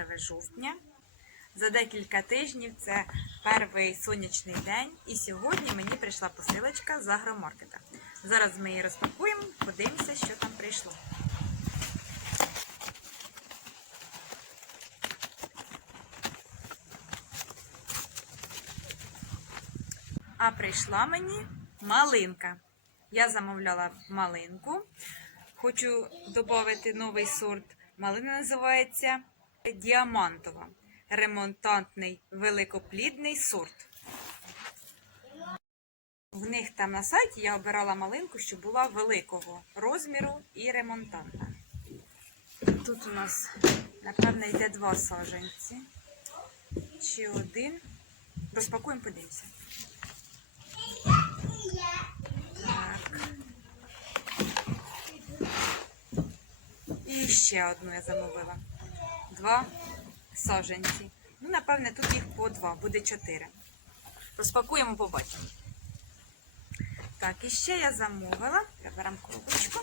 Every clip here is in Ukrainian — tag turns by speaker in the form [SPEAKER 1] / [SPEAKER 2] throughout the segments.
[SPEAKER 1] Сьогодні 1 жовтня. За декілька тижнів це перший сонячний день, і сьогодні мені прийшла посилочка з агромаркета. Зараз ми її розпакуємо, подивимося, що там прийшло. А прийшла мені малинка. Я замовляла малинку. Хочу додати новий сорт. Малина називається діамантова. Ремонтантний великоплідний сорт. В них там на сайті я обирала малинку, що була великого розміру і ремонтантна. Тут у нас, напевно, йде два саджанці. Чи один. Розпакуємо, подивимося. Так. І ще одну я замовила. Два саджанці. Ну, напевне, тут їх по два, буде чотири. Розпакуємо, побачимо. Так, і ще я замовила. Приберемо коробочку.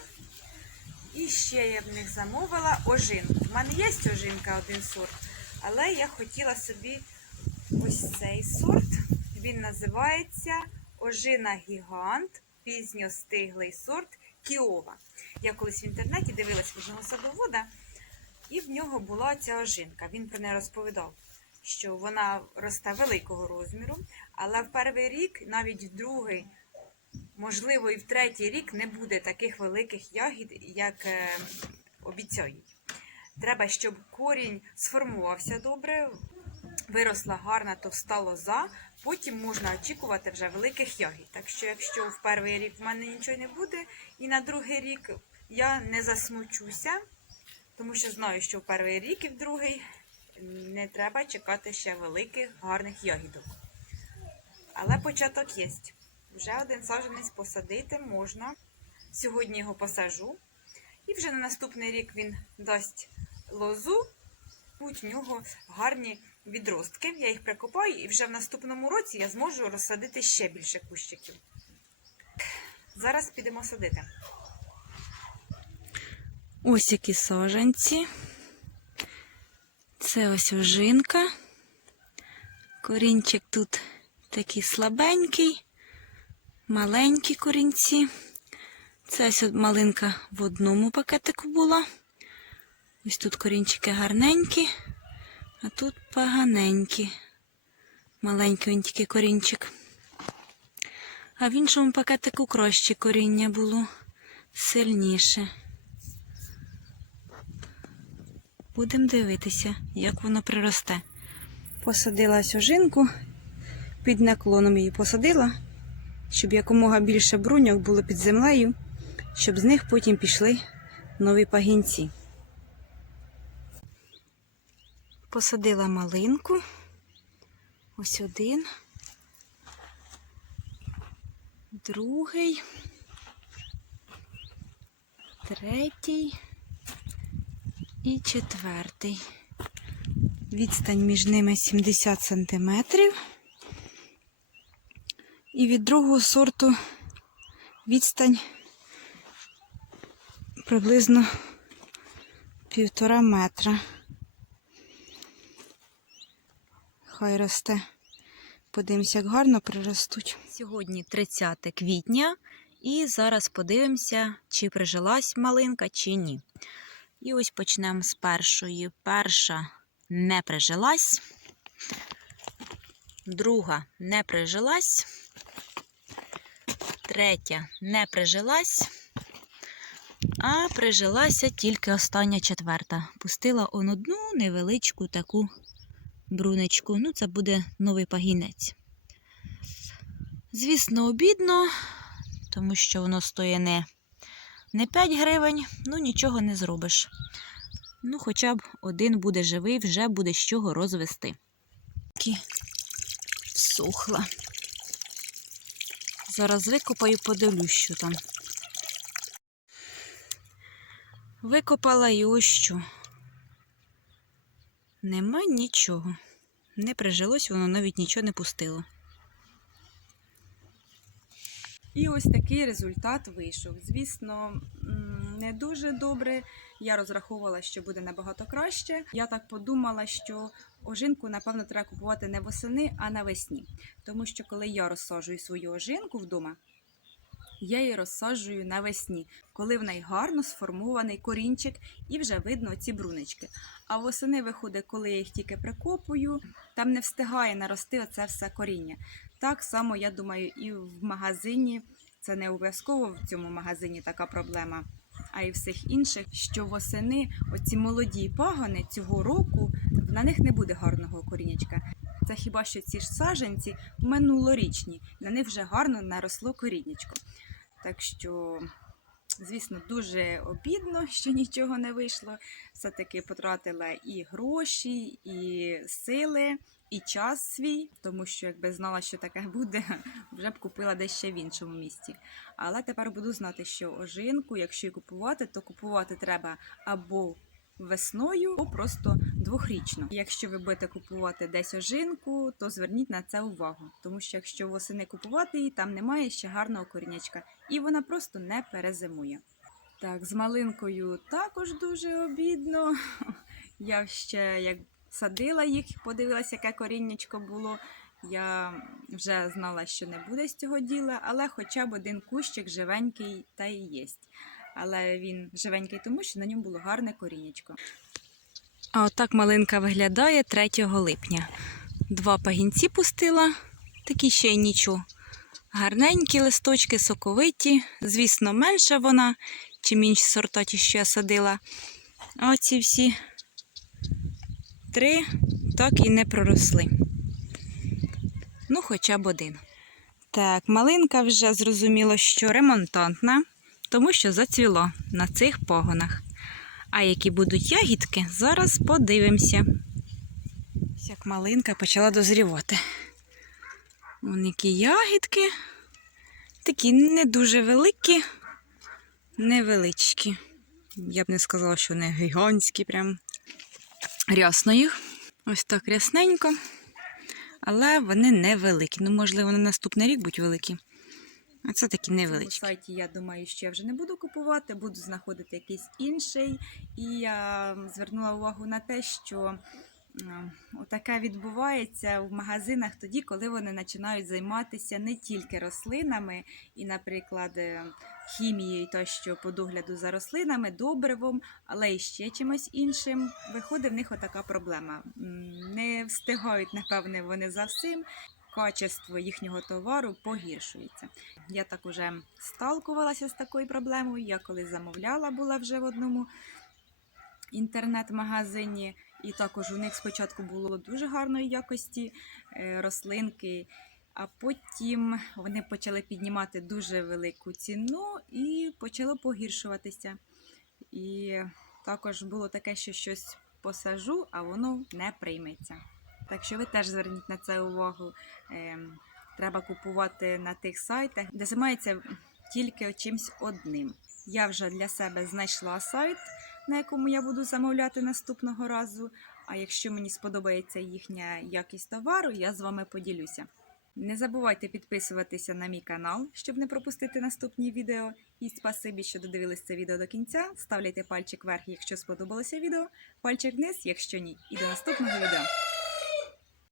[SPEAKER 1] І ще я в них замовила ожинку. У мене є ожинка один сорт, але я хотіла собі ось цей сорт. Він називається Ожина Гігант, пізньостиглий сорт Кіова. Я колись в інтернеті дивилась одного садовода, і в нього була ця ожинка. Він про неї розповідав, що вона росте великого розміру, але в перший рік, навіть в другий, можливо, і в третій рік не буде таких великих ягід, як е, обіцяють. Треба, щоб корінь сформувався добре, виросла гарна товста лоза, потім можна очікувати вже великих ягід. Так що, якщо в перший рік в мене нічого не буде, і на другий рік я не засмучуся, тому що знаю, що в перший рік і в другий не треба чекати ще великих гарних ягідок. Але початок є. Вже один саджанець посадити можна. Сьогодні його посажу. І вже на наступний рік він дасть лозу. Будуть в нього гарні відростки. Я їх прикопаю, і вже в наступному році я зможу розсадити ще більше кущиків. Зараз підемо садити. Ось які сажанці. Це ось ожинка. Корінчик тут такий слабенький, маленькі корінці. Це ось малинка в одному пакетику була. Ось тут корінчики гарненькі, а тут поганенькі. Маленький він тільки корінчик. А в іншому пакетику краще коріння було сильніше. Будемо дивитися, як воно приросте. Посадила сюжинку, під наклоном її посадила, щоб якомога більше бруньок було під землею, щоб з них потім пішли нові пагінці. Посадила малинку. Ось один. Другий. Третій і четвертий. Відстань між ними 70 сантиметрів. І від другого сорту відстань приблизно півтора метра. Хай росте. Подивимося, як гарно приростуть. Сьогодні 30 квітня, і зараз подивимося, чи прижилась малинка, чи ні. І ось почнемо з першої. Перша не прижилась, друга не прижилась, третя не прижилась, а прижилася тільки остання четверта. Пустила он одну невеличку таку брунечку. Ну, це буде новий пагінець. Звісно, обідно, тому що воно стоїть не, не 5 гривень, ну нічого не зробиш. Ну, хоча б один буде живий, вже буде з чого розвести. Всухла. Зараз викопаю, подивлюсь, що там. Викопала і. Нема нічого. Не прижилось, воно навіть нічого не пустило. І ось такий результат вийшов. Звісно, не дуже добре. Я розраховувала, що буде набагато краще. Я так подумала, що ожинку, напевно, треба купувати не восени, а навесні. Тому що коли я розсаджую свою ожинку вдома, я її розсаджую навесні, коли в неї гарно сформований корінчик і вже видно ці брунички. А восени виходить, коли я їх тільки прикопую, там не встигає нарости оце все коріння. Так само, я думаю, і в магазині. Це не обов'язково в цьому магазині така проблема, а й всіх інших, що восени оці молоді пагони цього року на них не буде гарного корінячка. Це хіба що ці ж саженці минулорічні, на них вже гарно наросло корінечко. Так що, звісно, дуже обідно, що нічого не вийшло. Все-таки потратила і гроші, і сили, і час свій, тому що якби знала, що таке буде, вже б купила десь ще в іншому місці. Але тепер буду знати, що ожинку, якщо і купувати, то купувати треба або весною, або просто двохрічно. Якщо ви будете купувати десь ожинку, то зверніть на це увагу, тому що якщо восени купувати її, там немає ще гарного корінячка, і вона просто не перезимує. Так, з малинкою також дуже обідно. Я ще як садила їх, подивилася, яке коріннячко було. Я вже знала, що не буде з цього діла, але хоча б один кущик живенький та і є. Але він живенький, тому що на ньому було гарне корінечко. А отак малинка виглядає 3 липня. Два пагінці пустила, такі ще й нічого. Гарненькі листочки, соковиті. Звісно, менша вона, чим інші сорта, що я садила. Оці всі три так і не проросли. Ну, хоча б один. Так, малинка вже зрозуміло, що ремонтантна, тому що зацвіло на цих погонах. А які будуть ягідки, зараз подивимося. Як малинка почала дозрівати. Вон які ягідки. Такі не дуже великі, невеличкі. Я б не сказала, що вони гігантські, прям рясно їх. Ось так рясненько. Але вони невеликі. Ну, можливо, на наступний рік будуть великі. А це такі невеличкі. На сайті, я думаю, що я вже не буду купувати, буду знаходити якийсь інший. І я звернула увагу на те, що м, отаке відбувається в магазинах тоді, коли вони починають займатися не тільки рослинами і, наприклад, е, хімією, що по догляду за рослинами, добривом, але і ще чимось іншим. Виходить в них отака проблема. Не встигають, напевне, вони за всім. Качество їхнього товару погіршується. Я так уже сталкувалася з такою проблемою. Я коли замовляла, була вже в одному інтернет-магазині, і також у них спочатку було дуже гарної якості е, рослинки, а потім вони почали піднімати дуже велику ціну і почало погіршуватися. І також було таке, що щось посажу, а воно не прийметься. Так що ви теж зверніть на це увагу. Ем, Треба купувати на тих сайтах, де займається тільки чимсь одним. Я вже для себе знайшла сайт, на якому я буду замовляти наступного разу. А якщо мені сподобається їхня якість товару, я з вами поділюся. Не забувайте підписуватися на мій канал, щоб не пропустити наступні відео. І спасибі, що додивились це відео до кінця. Ставляйте пальчик вверх, якщо сподобалося відео, пальчик вниз, якщо ні. І до наступного відео.